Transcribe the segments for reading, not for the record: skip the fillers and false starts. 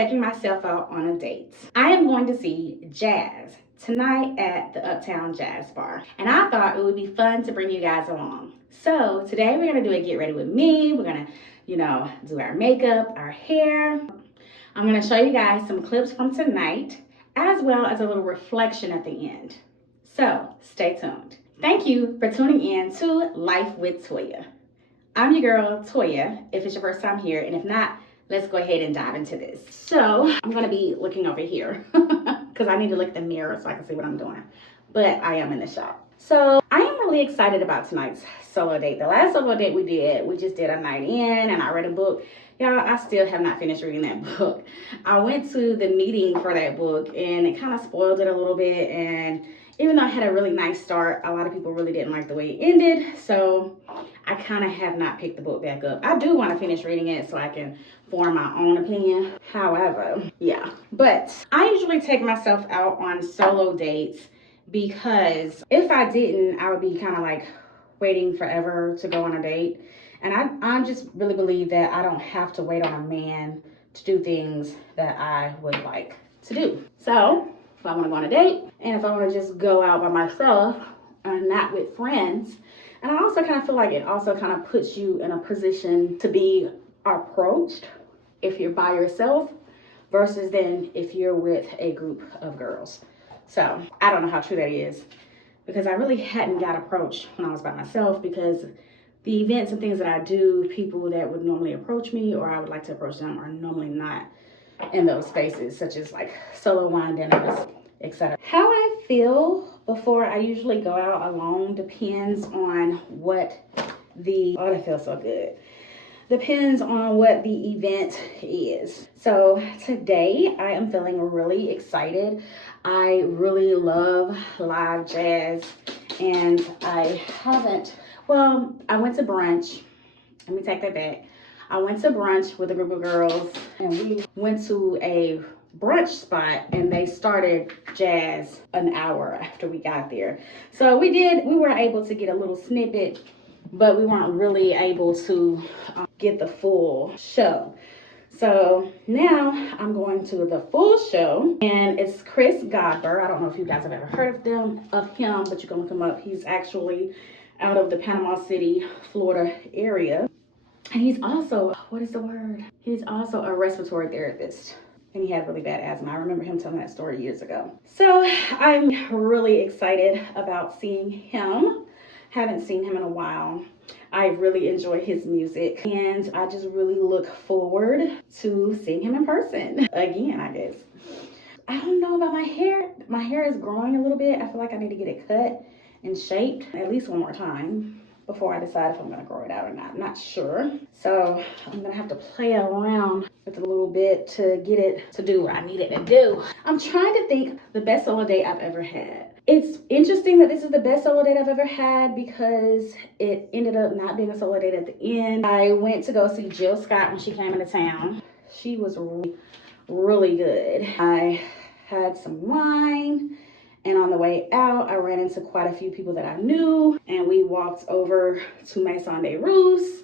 taking myself out on a date. I am going to see jazz tonight at the Uptown Jazz Bar. And I thought it would be fun to bring you guys along. So today we're gonna do a get ready with me. We're gonna, do our makeup, our hair. I'm gonna show you guys some clips from tonight, as well as a little reflection at the end. So stay tuned. Thank you for tuning in to Life with Toya. I'm your girl, Toya, if it's your first time here, and if not, let's go ahead and dive into this. So I'm gonna be looking over here because I need to look at the mirror so I can see what I'm doing, but I am in the shop. So I am really excited about tonight's solo date. The last solo date we just did a night in and I read a book. Y'all, I still have not finished reading that book. I went to the meeting for that book and it kind of spoiled it a little bit, and even though I had a really nice start, a lot of people really didn't like the way it ended. So I kind of have not picked the book back up. I do want to finish reading it so I can form my own opinion. However, yeah. But I usually take myself out on solo dates because if I didn't, I would be kind of like waiting forever to go on a date. And I just really believe that I don't have to wait on a man to do things that I would like to do. So if I want to go on a date, and if I want to just go out by myself and not with friends, and I also kind of feel like it also kind of puts you in a position to be approached if you're by yourself versus then if you're with a group of girls. So I don't know how true that is because I really hadn't got approached when I was by myself, because the events and things that I do, people that would normally approach me or I would like to approach them are normally not in those spaces, such as like solo wine dinners, etc. How I feel before I usually go out alone depends on what that feels so good. Depends on what the event is. So today I am feeling really excited. I really love live jazz, and I went to brunch. Let me take that back. I went to brunch with a group of girls, and we went to a brunch spot and they started jazz an hour after we got there. So we were able to get a little snippet, but we weren't really able to get the full show. So now I'm going to the full show, and it's Chris Godber. I don't know if you guys have ever heard of him, but you can look him up. He's actually out of the Panama City, Florida area. And he's also, He's also a respiratory therapist. And he had really bad asthma. I remember him telling that story years ago. So I'm really excited about seeing him. Haven't seen him in a while. I really enjoy his music, and I just really look forward to seeing him in person again, I guess. I don't know about my hair. My hair is growing a little bit. I feel like I need to get it cut and shaped at least one more time before I decide if I'm gonna grow it out or not. I'm not sure. So I'm gonna have to play around with it a little bit to get it to do what I need it to do. I'm trying to think the best solo date I've ever had. It's interesting that this is the best solo date I've ever had because it ended up not being a solo date at the end. I went to go see Jill Scott when she came into town. She was really, really good. I had some wine, and on the way out, I ran into quite a few people that I knew, and we walked over to Maison de Ruse,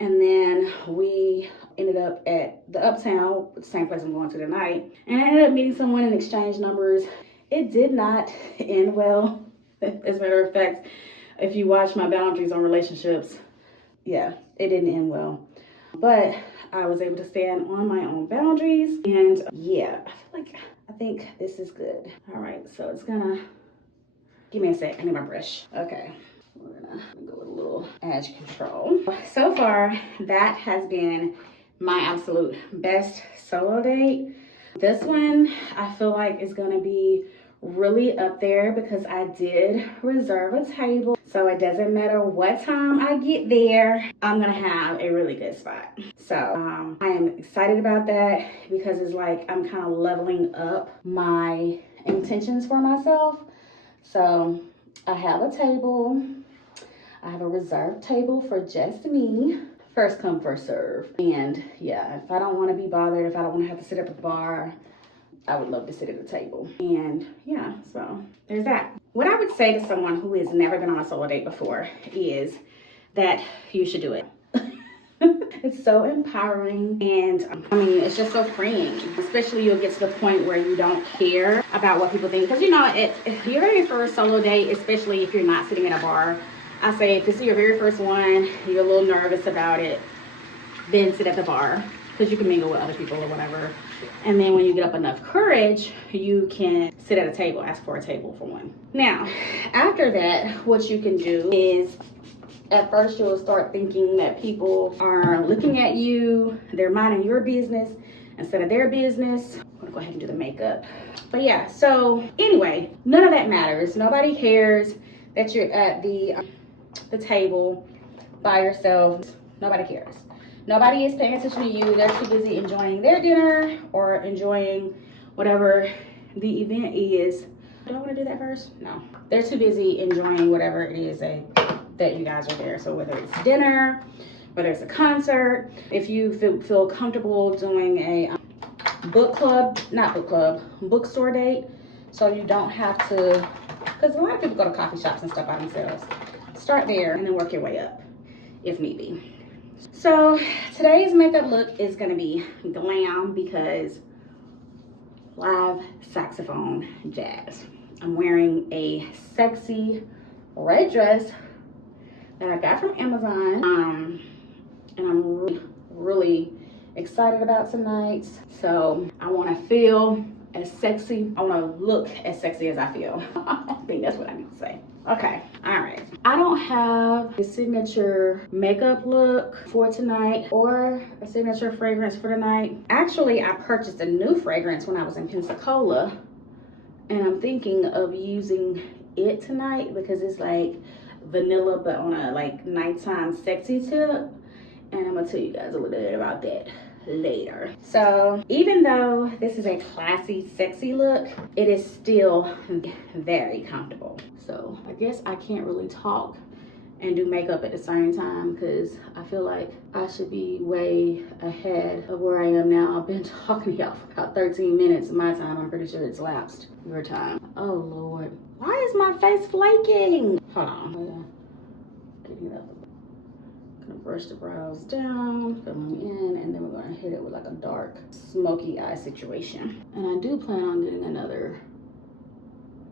and then we ended up at the Uptown, the same place I'm going to tonight, and I ended up meeting someone and exchanged numbers. It did not end well. As a matter of fact, if you watch my boundaries on relationships, yeah, it didn't end well. But I was able to stand on my own boundaries, and yeah, I think this is good. All right, so it's gonna, give me a sec, I need my brush. Okay, we're gonna go with a little edge control. So far, that has been my absolute best solo date. This one, I feel like is gonna be really up there because I did reserve a table. So it doesn't matter what time I get there, I'm gonna have a really good spot. So I am excited about that because it's like I'm kind of leveling up my intentions for myself. So I have a table. I have a reserved table for just me. First come, first serve. And yeah, if I don't want to be bothered, if I don't want to have to sit at the bar, I would love to sit at the table. And yeah, so there's that. What I would say to someone who has never been on a solo date before is that you should do it. It's so empowering, and I mean, it's just so freeing. Especially you'll get to the point where you don't care about what people think, because you know, if your very first solo date, especially if you're not sitting in a bar, I say if it's your very first one, you're a little nervous about it, then sit at the bar, because you can mingle with other people or whatever. And then when you get up enough courage, you can sit at a table, ask for a table for one. Now, after that, what you can do is, at first you'll start thinking that people are looking at you, they're minding your business instead of their business. I'm gonna go ahead and do the makeup. But yeah, so anyway, none of that matters. Nobody cares that you're at the table by yourself. Nobody cares. Nobody is paying attention to you. They're too busy enjoying their dinner or enjoying whatever the event is. Do I want to do that first? No. They're too busy enjoying whatever it is that you guys are there. So whether it's dinner, whether it's a concert, if you feel comfortable doing a bookstore date, so you don't have to, because a lot of people go to coffee shops and stuff by themselves. Start there and then work your way up if need be. So today's makeup look is gonna be glam because live saxophone jazz. I'm wearing a sexy red dress that I got from Amazon, and I'm really excited about tonight. So I want to feel as sexy, I want to look as sexy as I feel. I think that's what I need to say. Okay, all right. I don't have a signature makeup look for tonight or a signature fragrance for tonight. Actually, I purchased a new fragrance when I was in Pensacola, and I'm thinking of using it tonight because it's like vanilla but on a like nighttime sexy tip, and I'm gonna tell you guys a little bit about that later. So even though this is a classy sexy look, it is still very comfortable. So I guess I can't really talk and do makeup at the same time because I feel like I should be way ahead of where I am now. I've been talking to y'all for about 13 minutes of my time. I'm pretty sure it's lapsed your time. Oh Lord, why is my face flaking? Hold on. Oh, yeah. Getting it up. Gonna brush the brows down, fill them in, and then we're gonna hit it with like a dark smoky eye situation. And I do plan on getting another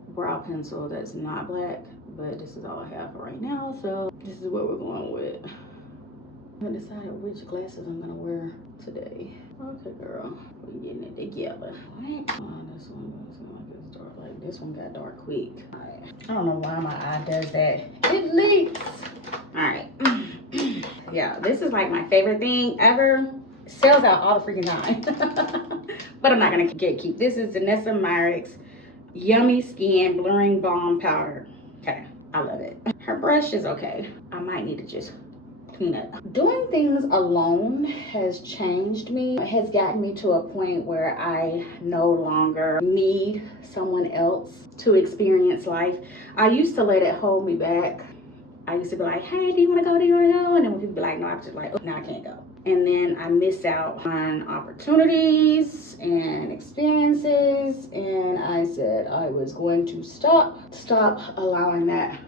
brow pencil that's not black, but this is all I have for right now, so this is what we're going with. I haven't decided which glasses I'm gonna wear today. Okay, girl, we're getting it together. What? Oh, this one looks like it's dark. Like this one got dark quick. All right. I don't know why my eye does that. It leaks. All right. Yeah, this is like my favorite thing ever. It sells out all the freaking time. But I'm not gonna keep. This is Vanessa Myrick's Yummy Skin Blurring Balm Powder. Okay, I love it. Her brush is okay. I might need to just clean up. Doing things alone has changed me. It has gotten me to a point where I no longer need someone else to experience life. I used to let it hold me back. I used to be like, hey, do you want to go? Do you want to go? And then when people be like, no, I'm just like, oh, no, I can't go. And then I miss out on opportunities and experiences. And I said I was going to stop allowing that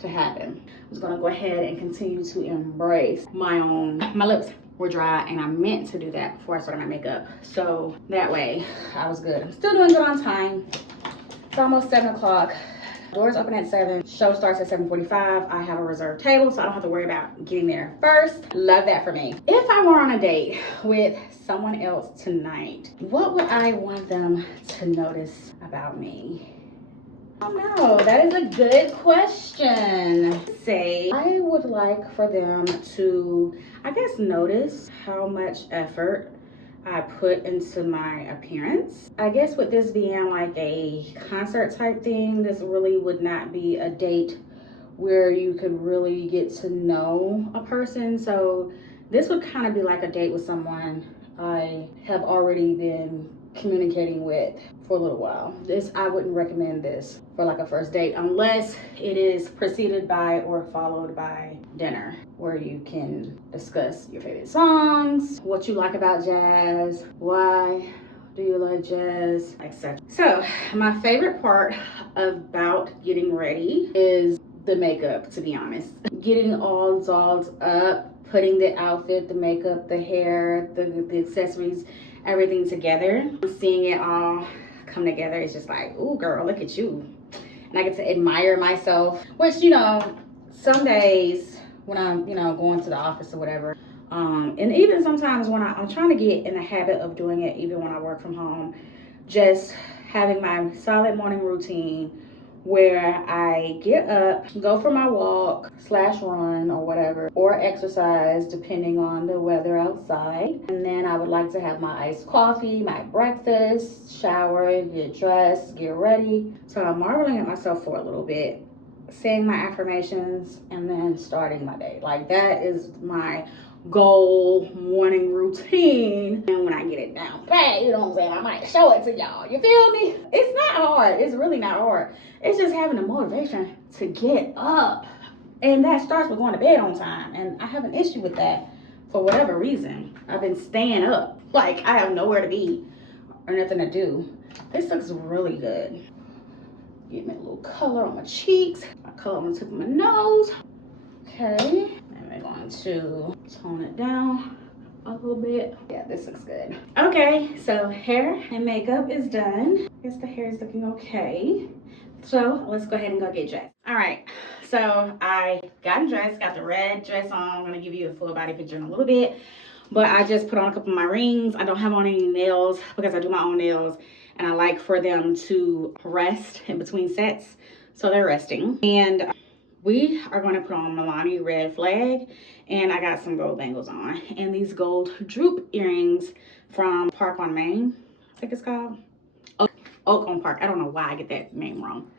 to happen. I was gonna go ahead and continue to embrace my lips were dry, and I meant to do that before I started my makeup. So that way I was good. I'm still doing good on time. It's almost 7 o'clock. Doors open at 7. Show starts at 7:45. I have a reserved table, so I don't have to worry about getting there first. Love that for me. If I were on a date with someone else tonight, what would I want them to notice about me? I don't know. That is a good question. Say, I would like for them to, I guess, notice how much effort I put into my appearance. I guess with this being like a concert type thing, this really would not be a date where you could really get to know a person. So this would kind of be like a date with someone I have already been communicating with for a little while. I wouldn't recommend this for like a first date unless it is preceded by or followed by dinner, where you can discuss your favorite songs, what you like about jazz, why do you like jazz, etc. So my favorite part about getting ready is the makeup, to be honest. Getting all dolled up putting the outfit, the makeup, the hair, the accessories, everything together. Seeing it all come together is just like, ooh, girl, look at you. And I get to admire myself, which, you know, some days when I'm, you know, going to the office or whatever, and even sometimes when I'm trying to get in the habit of doing it, even when I work from home, just having my solid morning routine where I get up, go for my walk / run or whatever, or exercise depending on the weather outside. And then I would like to have my iced coffee, my breakfast, shower, get dressed, get ready. So I'm marveling at myself for a little bit, saying my affirmations, and then starting my day. Like, that is my goal morning routine. And when I get it down pat, you know what I'm saying, I might show it to y'all. You feel me? It's not hard. It's really not hard. It's just having the motivation to get up. And that starts with going to bed on time. And I have an issue with that for whatever reason. I've been staying up. Like, I have nowhere to be or nothing to do. This looks really good. Get me a little color on my cheeks. My color on the tip of my nose. Okay. And we're going to tone it down a little bit. Yeah, this looks good. Okay, so hair and makeup is done. I guess the hair is looking okay. So let's go ahead and go get dressed. All right, so I got dressed, got the red dress on. I'm gonna give you a full body picture in a little bit, but I just put on a couple of my rings. I don't have on any nails because I do my own nails, and I like for them to rest in between sets, so they're resting. And we are going to put on Milani red flag, and I got some gold bangles on, and these gold droop earrings from Park on Main, I think it's called. Oak on Park. I don't know why I get that name wrong.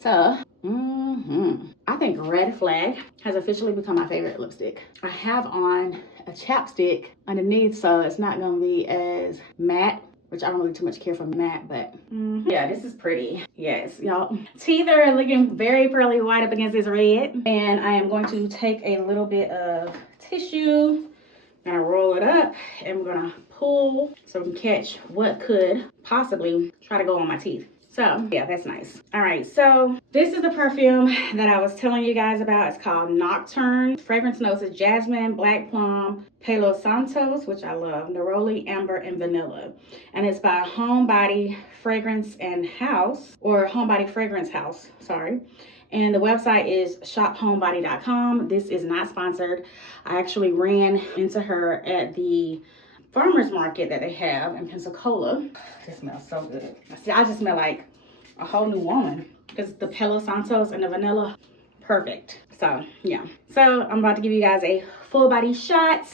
So, I think red flag has officially become my favorite lipstick. I have on a chapstick underneath, so it's not gonna be as matte, which I don't really too much care for matte, but yeah, this is pretty. Yes, y'all. Teeth are looking very pearly white up against this red. And I am going to take a little bit of tissue, gonna roll it up, and we're gonna pull so we can catch what could possibly try to go on my teeth. So yeah, that's nice. All right, so this is the perfume that I was telling you guys about. It's called Nocturne. Fragrance notes is jasmine, black plum, Palo Santos, which I love, neroli, amber, and vanilla. And it's by Homebody Fragrance and House, or Homebody Fragrance House, sorry. And the website is shophomebody.com. This is not sponsored. I actually ran into her at the farmer's market that they have in Pensacola. This smells so good. See, I just smell like a whole new woman because the Palo Santos and the vanilla, perfect. So yeah, so I'm about to give you guys a full body shot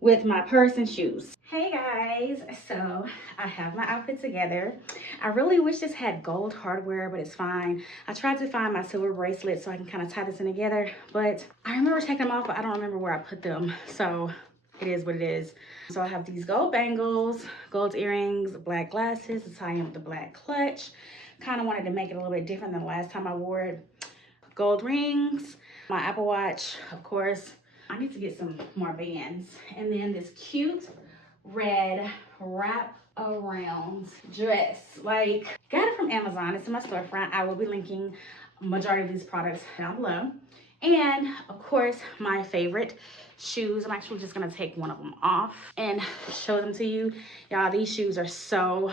with my purse and shoes. Hey guys, so I have my outfit together. I really wish this had gold hardware, but it's fine. I tried to find my silver bracelet so I can kind of tie this in together, but I remember taking them off, but I don't remember where I put them. So it is what it is. So I have these gold bangles, gold earrings, black glasses to tie in with the black clutch. Kind of wanted to make it a little bit different than the last time I wore it. Gold rings, my Apple Watch, of course. I need to get some more bands. And then this cute red wrap around dress. Like, got it from Amazon. It's in my storefront. I will be linking majority of these products down below. And of course, my favorite shoes. I'm actually just gonna take one of them off and show them to you. Y'all, these shoes are so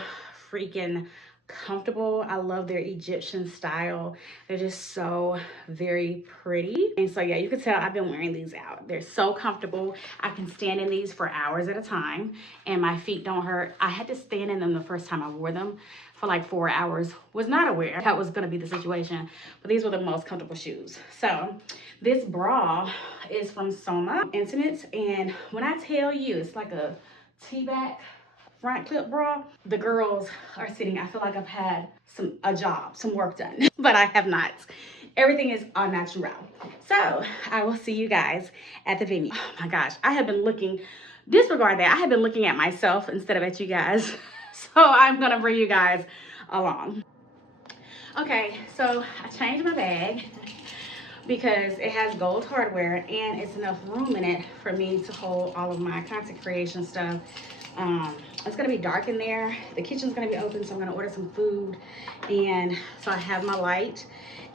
freaking comfortable. I love their Egyptian style. They're just so very pretty. And so yeah, you can tell I've been wearing these out. They're so comfortable. I can stand in these for hours at a time and my feet don't hurt. I had to stand in them the first time I wore them for like 4 hours. Was not aware that was gonna be the situation, but these were the most comfortable shoes. So this bra is from Soma Intimates, and when I tell you it's like a T-back front clip bra, the girls are sitting, I feel like I've had some work done, but I have not. Everything is au natural. So I will see you guys at the venue. Oh my gosh, I have been looking, disregard that, I have been looking at myself instead of at you guys. So I'm gonna bring you guys along. Okay, so I changed my bag because it has gold hardware and it's enough room in it for me to hold all of my content creation stuff It's gonna be dark in there. The kitchen's gonna be open, so I'm gonna order some food. And so I have my light,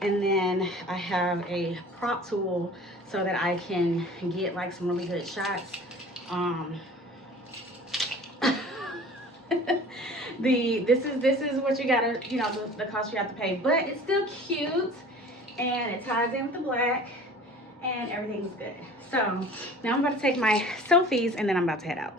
and then I have a prop tool so that I can get like some really good shots. This is what you gotta, the cost you have to pay, but it's still cute and it ties in with the black and everything's good. So now I'm about to take my selfies and then I'm about to head out.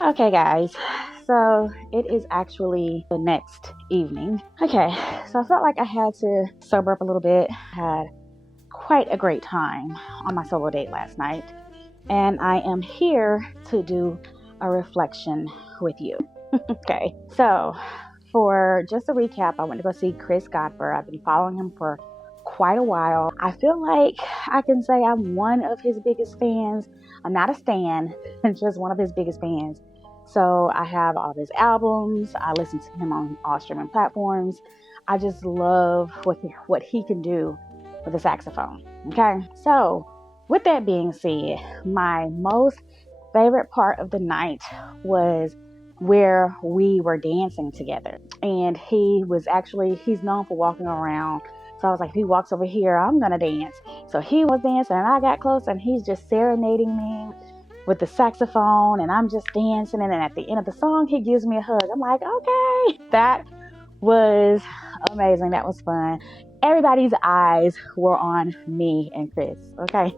Okay guys, so it is actually the next evening. Okay, so I felt like I had to sober up a little bit. Had quite a great time on my solo date last night, and I am here to do a reflection with you. Okay, so for just a recap, I went to go see Chris Godber. I've been following him for quite a while. I feel like I can say I'm one of his biggest fans. I'm not a stan, I'm just one of his biggest fans. So I have all of his albums. I listen to him on all streaming platforms. I just love what he can do with the saxophone. Okay, so with that being said, my most favorite part of the night was where we were dancing together. And he's known for walking around. So I was like, if he walks over here, I'm gonna dance. So he was dancing and I got close and he's just serenading me with the saxophone and I'm just dancing. And then at the end of the song, he gives me a hug. I'm like, okay, that was amazing. That was fun. Everybody's eyes were on me and Chris, okay?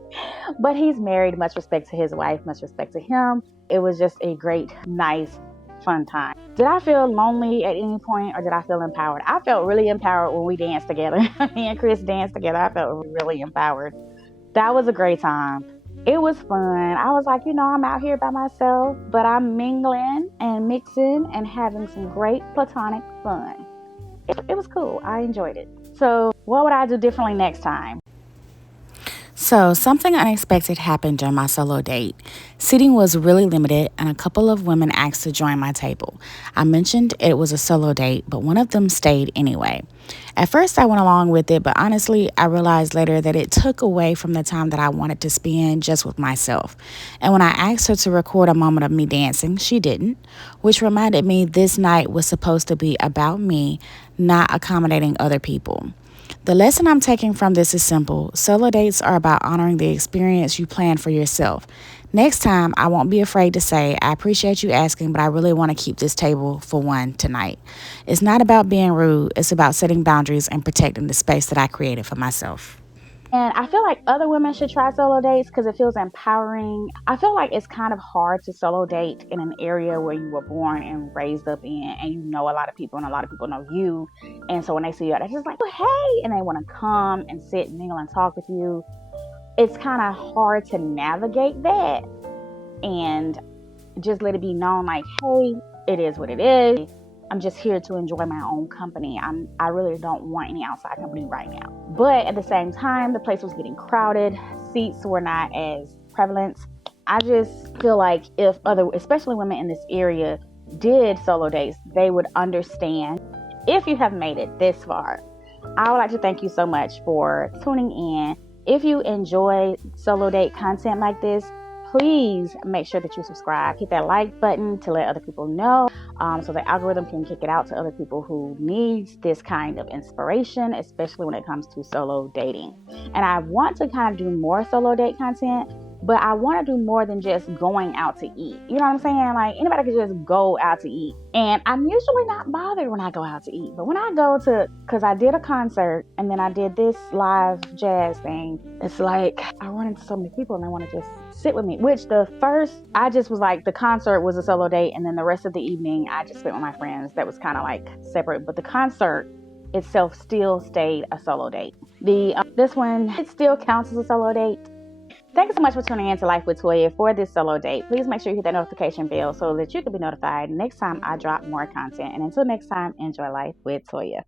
But he's married. Much respect to his wife, much respect to him. It was just a great, nice, fun time. Did I feel lonely at any point or did I feel empowered? I felt really empowered when we danced together. Me and Chris danced together. I felt really empowered. That was a great time. It was fun. I was like, I'm out here by myself, but I'm mingling and mixing and having some great platonic fun. It was cool. I enjoyed it. So what would I do differently next time? So, something unexpected happened during my solo date. Seating was really limited, and a couple of women asked to join my table. I mentioned it was a solo date, but one of them stayed anyway. At first, I went along with it, but honestly, I realized later that it took away from the time that I wanted to spend just with myself. And when I asked her to record a moment of me dancing, she didn't, which reminded me this night was supposed to be about me, not accommodating other people. The lesson I'm taking from this is simple. Solo dates are about honoring the experience you plan for yourself. Next time, I won't be afraid to say, I appreciate you asking, but I really want to keep this table for one tonight. It's not about being rude. It's about setting boundaries and protecting the space that I created for myself. And I feel like other women should try solo dates because it feels empowering. I feel like it's kind of hard to solo date in an area where you were born and raised up in and you know a lot of people and a lot of people know you. And so when they see you, they're just like, oh, hey, and they want to come and sit and mingle and talk with you. It's kind of hard to navigate that and just let it be known like, hey, it is what it is. I'm just here to enjoy my own company. I really don't want any outside company right now. But at the same time, the place was getting crowded. Seats were not as prevalent. I just feel like if especially women in this area, did solo dates, they would understand. If you have made it this far, I would like to thank you so much for tuning in. If you enjoy solo date content like this, please make sure that you subscribe. Hit that like button to let other people know, so the algorithm can kick it out to other people who needs this kind of inspiration, especially when it comes to solo dating. And I want to kind of do more solo date content, but I want to do more than just going out to eat. You know what I'm saying? Like, anybody could just go out to eat. And I'm usually not bothered when I go out to eat. But when I go to, because I did a concert and then I did this live jazz thing, it's like I run into so many people and they want to just sit with me. Which I just was like, the concert was a solo date. And then the rest of the evening, I just spent with my friends. That was kind of like separate. But the concert itself still stayed a solo date. This one, it still counts as a solo date. Thank you so much for tuning in to Life with Toya for this solo date. Please make sure you hit that notification bell so that you can be notified next time I drop more content. And until next time, enjoy life with Toya.